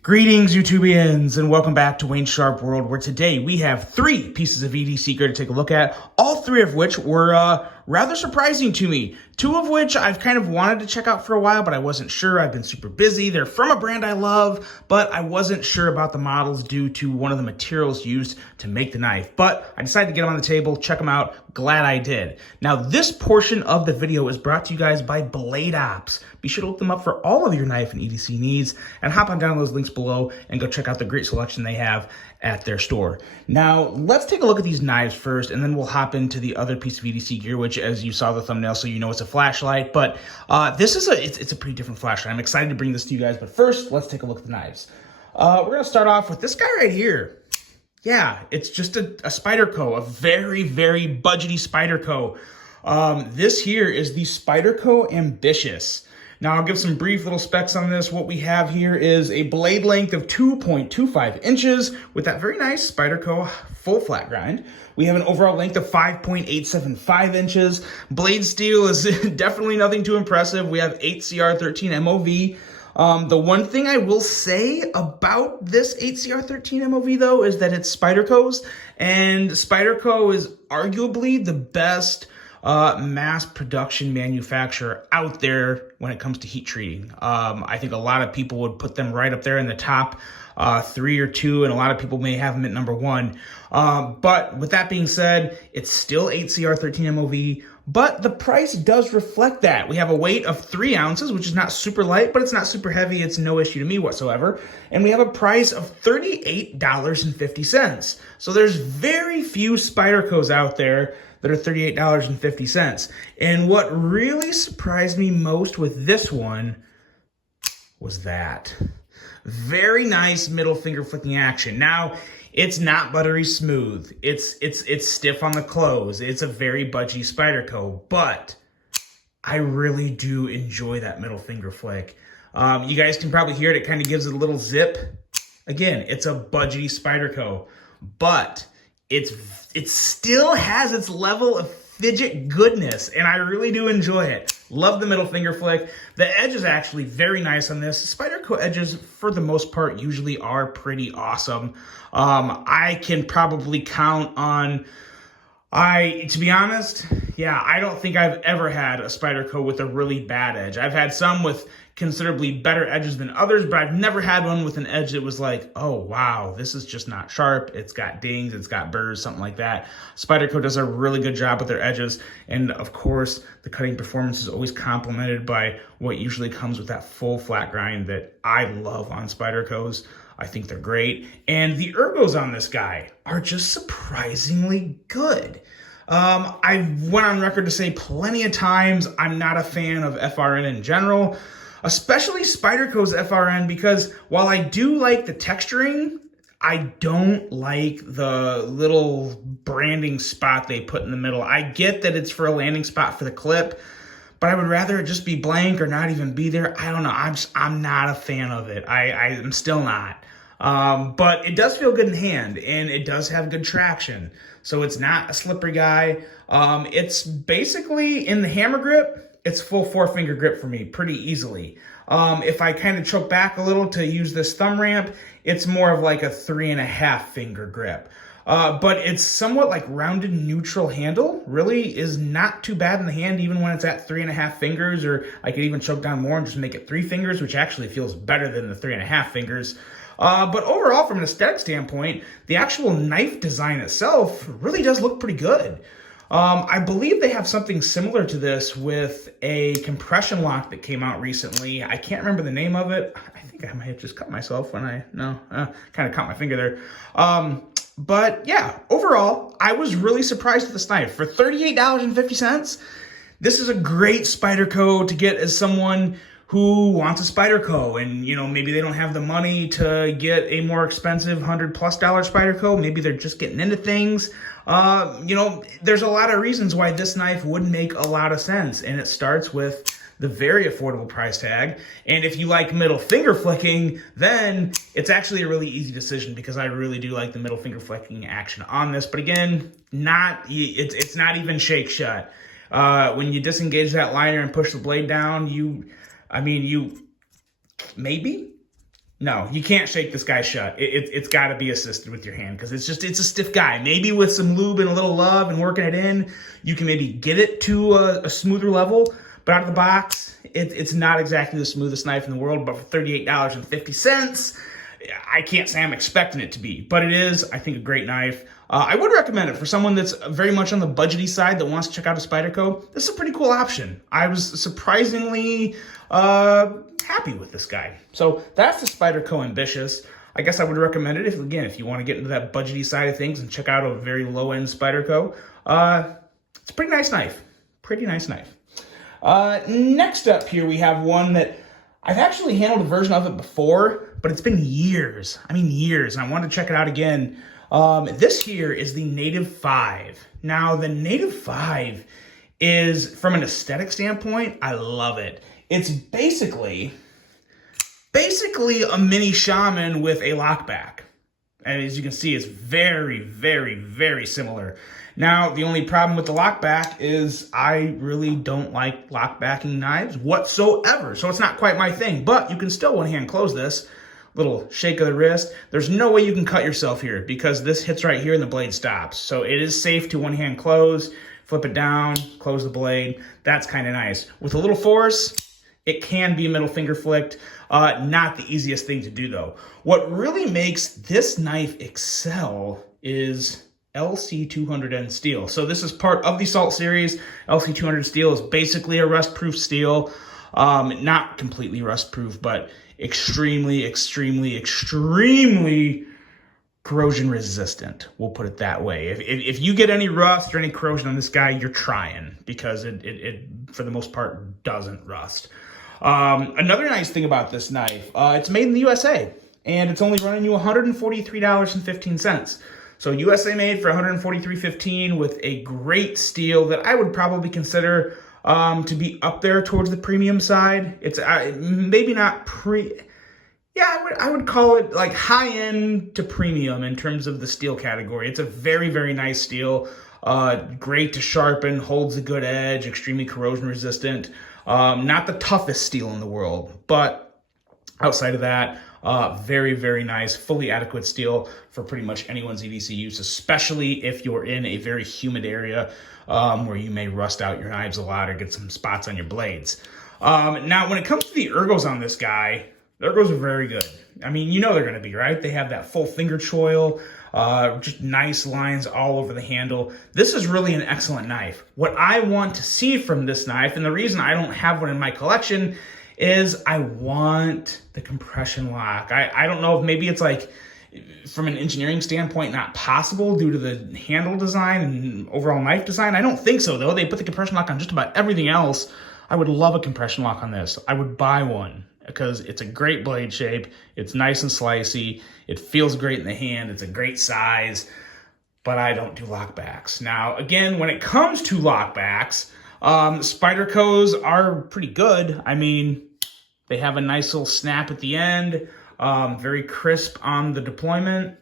Greetings, YouTubians, and welcome back to Wayne's Sharp World, where today we have 3 pieces of EDC gear to take a look at, all 3 of which were rather surprising to me. 2 of which I've kind of wanted to check out for a while, but I wasn't sure. I've been super busy. They're from a brand I love, but I wasn't sure about the models due to one of the materials used to make the knife. But I decided to get them on the table, check them out. Glad I did. Now, this portion of the video is brought to you guys by Blade Ops. Be sure to look them up for all of your knife and EDC needs, and hop on down those links below and go check out the great selection they have at their store. Now, let's take a look at these knives first, and then we'll hop into the other piece of EDC gear, which, as you saw the thumbnail, so you know it's a flashlight. But this is it's a pretty different flashlight. I'm excited to bring this to you guys, but first, let's take a look at the knives. We're gonna start off with this guy right here. Yeah, it's just a Spyderco, a very, very budgety Spyderco. This here is the Spyderco Ambitious. Now, I'll give some brief little specs on this. What we have here is a blade length of 2.25 inches with that very nice Spyderco full flat grind. We have an overall length of 5.875 inches. Blade steel is definitely nothing too impressive. We have 8CR13 MOV. The one thing I will say about this 8CR13 MOV, though, is that it's Spyderco's, and Spyderco is arguably the best mass production manufacturer out there when it comes to heat treating. I think a lot of people would put them right up there in the top 3 or 2, and a lot of people may have them at number 1. But with that being said, it's still 8CR13 MOV, but the price does reflect that. We have a weight of 3 ounces, which is not super light, but it's not super heavy. It's no issue to me whatsoever. And we have a price of $38.50. So there's very few Spydercos out there that are $38.50. And what really surprised me most with this one was that. Very nice middle finger flicking action. Now, it's not buttery smooth. It's stiff on the close. It's a very budgy Spyderco, but I really do enjoy that middle finger flick. You guys can probably hear it. It kind of gives it a little zip. Again, it's a budgy Spyderco, but it still has its level of fidget goodness, and I really do enjoy it. Love the middle finger flick. The edge is actually very nice on this. Spyderco edges, for the most part, usually are pretty awesome. I can probably count on, to be honest, yeah, I don't think I've ever had a Spyderco with a really bad edge. I've had some with considerably better edges than others, but I've never had one with an edge that was like, oh, wow, this is just not sharp. It's got dings, it's got burrs, something like that. Spyderco does a really good job with their edges. And of course, the cutting performance is always complemented by what usually comes with that full flat grind that I love on Spydercos. I think they're great. And the ergos on this guy are just surprisingly good. I went on record to say plenty of times I'm not a fan of FRN in general, especially Spyderco's FRN, because while I do like the texturing, I don't like the little branding spot they put in the middle. I get that it's for a landing spot for the clip, but I would rather it just be blank or not even be there. I don't know. I'm not a fan of it. I'm still not. But it does feel good in hand, and it does have good traction. So it's not a slippery guy. It's basically, in the hammer grip, it's full 4-finger grip for me pretty easily. If I kind of choke back a little to use this thumb ramp, it's more of like a 3.5-finger grip. But it's somewhat like rounded neutral handle. Really is not too bad in the hand, even when it's at 3.5 fingers, or I could even choke down more and just make it 3 fingers, which actually feels better than the 3.5 fingers. But overall, from an aesthetic standpoint, the actual knife design itself really does look pretty good. I believe they have something similar to this with a compression lock that came out recently. I can't remember the name of it. I think I might have just cut myself when kind of caught my finger there. But yeah, overall, I was really surprised with this knife. For $38.50, this is a great Spyderco to get as someone who wants a Spyderco, and maybe they don't have the money to get a more expensive $100+ Spyderco. Maybe they're just getting into things. There's a lot of reasons why this knife would make a lot of sense, and it starts with the very affordable price tag. And if you like middle finger flicking, then it's actually a really easy decision, because I really do like the middle finger flicking action on this. But again, it's not even shake shut. When you disengage that liner and push the blade down, maybe No, you can't shake this guy shut. It's got to be assisted with your hand because it's a stiff guy. Maybe with some lube and a little love and working it in, you can maybe get it to a smoother level. But out of the box, it's not exactly the smoothest knife in the world. But for $38.50, I can't say I'm expecting it to be. But it is, I think, a great knife. I would recommend it for someone that's very much on the budgety side that wants to check out a Spyderco. This is a pretty cool option. I was surprisingly happy with this guy. So that's the Spyderco Ambitious. I guess I would recommend it if you want to get into that budgety side of things and check out a very low-end Spyderco. It's a pretty nice knife. Pretty nice knife. Next up here, we have one that I've actually handled a version of it before, but it's been years. I mean, years, and I wanted to check it out again. This here is the Native 5. Now, the Native 5 is, from an aesthetic standpoint, I love it. It's basically a mini Shaman with a lockback. And as you can see, it's very, very, very similar. Now, the only problem with the lockback is I really don't like lockbacking knives whatsoever. So it's not quite my thing, but you can still one-hand close this. Little shake of the wrist. There's no way you can cut yourself here because this hits right here and the blade stops. So it is safe to one-hand close, flip it down, close the blade. That's kind of nice. With a little force, it can be middle finger flicked. Not the easiest thing to do though. What really makes this knife excel is LC200N steel. So this is part of the Salt series. LC200 steel is basically a rust-proof steel. Not completely rust-proof, but extremely, extremely, extremely corrosion resistant. We'll put it that way. If you get any rust or any corrosion on this guy, you're trying because it for the most part doesn't rust. Another nice thing about this knife, it's made in the USA and it's only running you $143.15. So USA made for $143.15 with a great steel that I would probably consider to be up there towards the premium side. It's maybe not I would call it like high end to premium in terms of the steel category. It's a very, very nice steel. Great to sharpen, holds a good edge, extremely corrosion resistant. Not the toughest steel in the world, but outside of that, very, very nice, fully adequate steel for pretty much anyone's EDC use, especially if you're in a very humid area where you may rust out your knives a lot or get some spots on your blades. Now, when it comes to the ergos on this guy, the ergos are very good. I mean, you know they're going to be, right? They have that full finger choil, just nice lines all over the handle. This is really an excellent knife. What I want to see from this knife, and the reason I don't have one in my collection, is I want the compression lock. I don't know if maybe it's like, from an engineering standpoint, not possible due to the handle design and overall knife design. I don't think so, though. They put the compression lock on just about everything else. I would love a compression lock on this. I would buy one because it's a great blade shape. It's nice and slicey. It feels great in the hand. It's a great size, but I don't do lockbacks. Now, again, when it comes to lockbacks, Spydercos are pretty good. I mean, they have a nice little snap at the end. Very crisp on the deployment.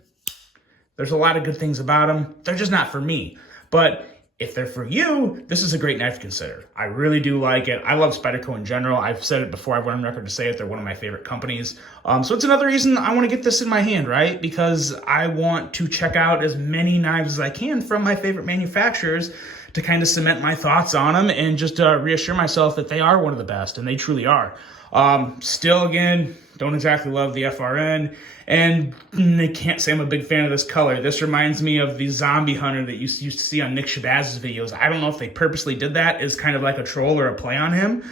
There's a lot of good things about them. They're just not for me. But if they're for you, this is a great knife to consider. I really do like it. I love Spyderco in general. I've said it before. I've went on record to say it. They're one of my favorite companies. So it's another reason I want to get this in my hand, right? Because I want to check out as many knives as I can from my favorite manufacturers to kind of cement my thoughts on them and just reassure myself that they are one of the best, and they truly are. Still, again, don't exactly love the FRN, and I can't say I'm a big fan of this color. This reminds me of the Zombie Hunter that you used to see on Nick Shabazz's videos. I don't know if they purposely did that as kind of like a troll or a play on him.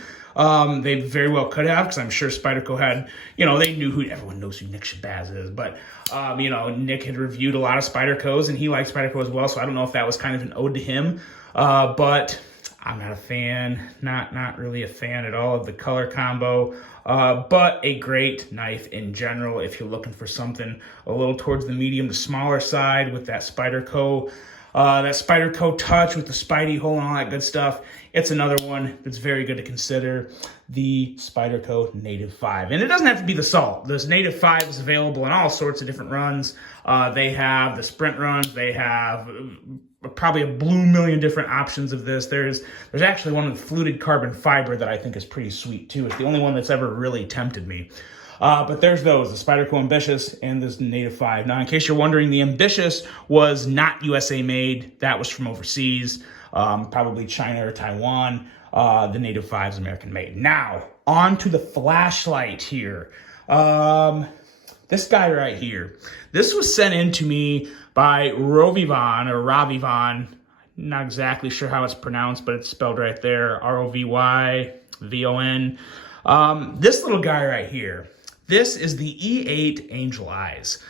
They very well could have, because I'm sure Spyderco had, they knew everyone knows who Nick Shabazz is, but, Nick had reviewed a lot of Spydercos, and he liked Spyderco as well, so I don't know if that was kind of an ode to him, but I'm not a fan, not really a fan at all of the color combo, but a great knife in general if you're looking for something a little towards the medium to smaller side with that Spyderco touch with the Spidey hole and all that good stuff. It's another one that's very good to consider, the Spyderco Native 5. And it doesn't have to be the Salt. This Native 5 is available in all sorts of different runs. They have the Sprint runs. They have probably a blue million different options of this. There's actually one with fluted carbon fiber that I think is pretty sweet too. It's the only one that's ever really tempted me. But there's those, the Spyderco Ambitious and this Native 5. Now, in case you're wondering, the Ambitious was not USA made. That was from overseas, probably China or Taiwan. The Native 5 is American made. Now, on to the flashlight here. This guy right here. This was sent in to me by Ravivan. Not exactly sure how it's pronounced, but it's spelled right there. Rovyvon. This little guy right here. This is the E8 Angel Eyes.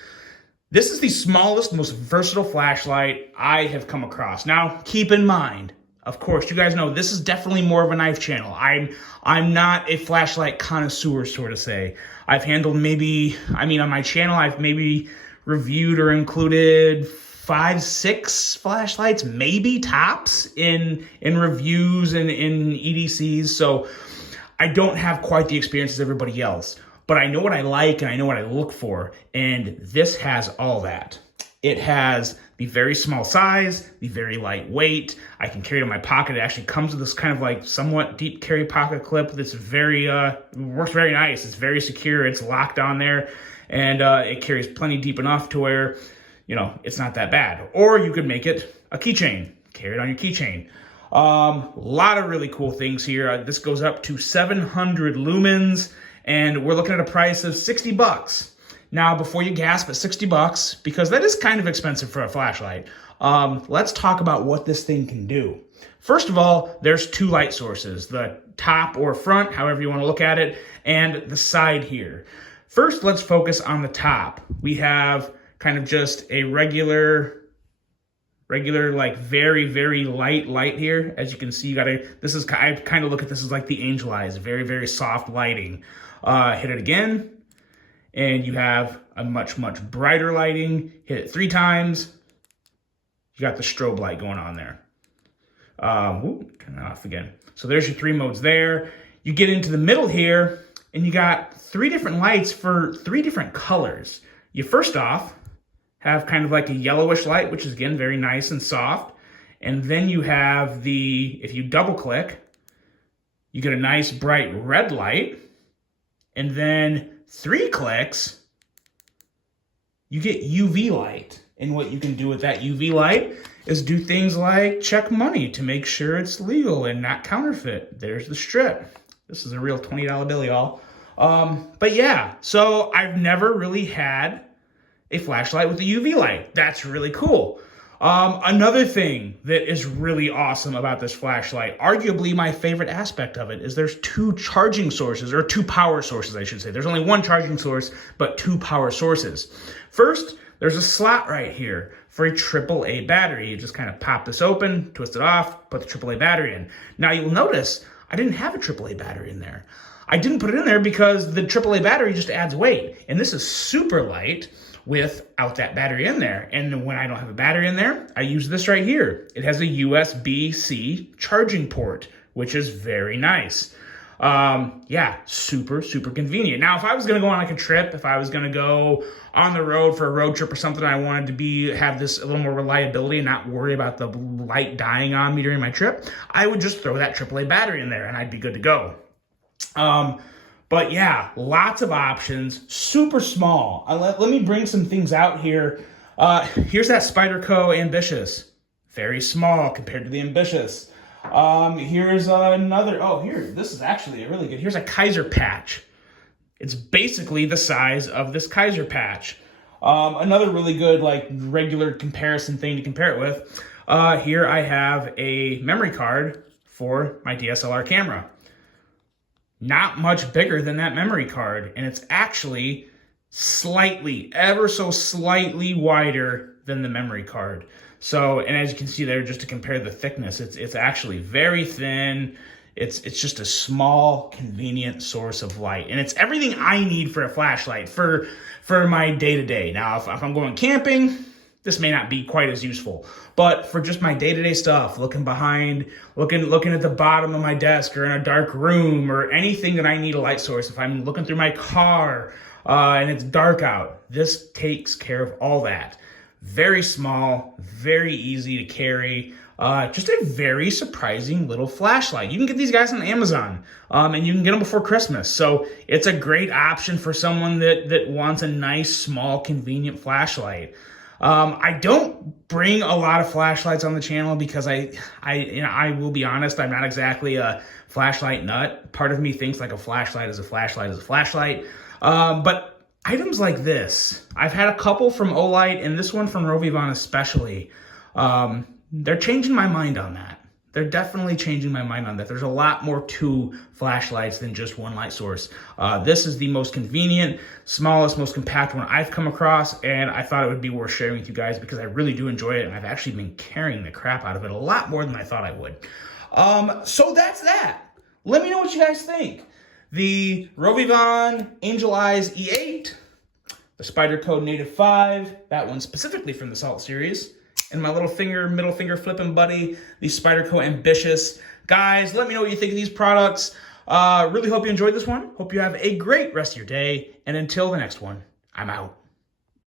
This is the smallest, most versatile flashlight I have come across. Now, keep in mind, of course, you guys know this is definitely more of a knife channel. I'm not a flashlight connoisseur, so to say. I've handled on my channel, I've maybe reviewed or included 5-6 flashlights, maybe tops in reviews and in EDCs. So I don't have quite the experience as everybody else, but I know what I like and I know what I look for. And this has all that. It has the very small size, the very lightweight. I can carry it in my pocket. It actually comes with this kind of like somewhat deep carry pocket clip that's very, works very nice. It's very secure. It's locked on there, and it carries plenty deep enough to where, you know, it's not that bad. Or you could make it a keychain. Carry it on your keychain. A lot of really cool things here. This goes up to 700 lumens, and we're looking at a price of $60. Now, before you gasp at $60, because that is kind of expensive for a flashlight, let's talk about what this thing can do. First of all, there's 2 light sources, the top or front, however you want to look at it, and the side here. First, let's focus on the top. We have kind of just a regular like very, very light here. As you can see, I kind of look at this as like the Angel Eyes, very, very soft lighting. Hit it again, and you have a much, much brighter lighting. Hit it 3 times. You got the strobe light going on there. Turn that off again. So there's your 3 modes there. You get into the middle here, and you got 3 different lights for 3 different colors. You first off have kind of like a yellowish light, which is again very nice and soft. And then you have if you double click, you get a nice bright red light. And then 3 clicks, you get UV light. And what you can do with that UV light is do things like check money to make sure it's legal and not counterfeit. There's the strip. This is a real $20 bill, y'all. But yeah, so I've never really had a flashlight with a UV light. That's really cool. Another thing that is really awesome about this flashlight, arguably my favorite aspect of it, is there's 2 charging sources, or 2 power sources, I should say. There's only 1 charging source, but 2 power sources. First, there's a slot right here for a AAA battery. You just kind of pop this open, twist it off, put the AAA battery in. Now you'll notice I didn't have a AAA battery in there. I didn't put it in there because the AAA battery just adds weight, and this is super light without that battery in there. And when I don't have a battery in there, I use this right here. It has a USB-C charging port, which is very nice. Yeah, super, super convenient. Now, if I was going to go on like a trip, if I was going to go on the road for a road trip or something, I wanted to have this a little more reliability and not worry about the light dying on me during my trip, I would just throw that AAA battery in there and I'd be good to go. But yeah, lots of options, super small. Let me bring some things out here. Here's that Spyderco Ambitious. Very small compared to the Ambitious. Here's another, this is actually a really good, here's a Kaiser patch. It's basically the size of this Kaiser patch. Another really good, like, regular comparison thing to compare it with. Here I have a memory card for my DSLR camera. Not much bigger than that memory card, and it's actually ever so slightly wider than the memory card. So, and as you can see there, just to compare the thickness, it's actually very thin. It's just a small, convenient source of light, and it's everything I need for a flashlight for my day-to-day. Now, if I'm going camping, this may not be quite as useful, but for just my day-to-day stuff, looking behind, looking at the bottom of my desk or in a dark room or anything that I need a light source, if I'm looking through my car and it's dark out, this takes care of all that. Very small, very easy to carry. Just a very surprising little flashlight. You can get these guys on Amazon, and you can get them before Christmas. So it's a great option for someone that wants a nice, small, convenient flashlight. I don't bring a lot of flashlights on the channel because I will be honest, I'm not exactly a flashlight nut. Part of me thinks like a flashlight is a flashlight is a flashlight. But items like this, I've had a couple from Olight and this one from Rovivon especially. They're changing my mind on that. They're definitely changing my mind on that. There's a lot more to flashlights than just one light source. This is the most convenient, smallest, most compact one I've come across, and I thought it would be worth sharing with you guys because I really do enjoy it, and I've actually been carrying the crap out of it a lot more than I thought I would. So that's that. Let me know what you guys think. The Rovivon Angel Eyes E8, the Spyderco Native 5, that one specifically from the Salt series, and my middle finger flipping buddy, the Spyderco Ambitious. Guys, let me know what you think of these products. Really hope you enjoyed this one. Hope you have a great rest of your day. And until the next one, I'm out.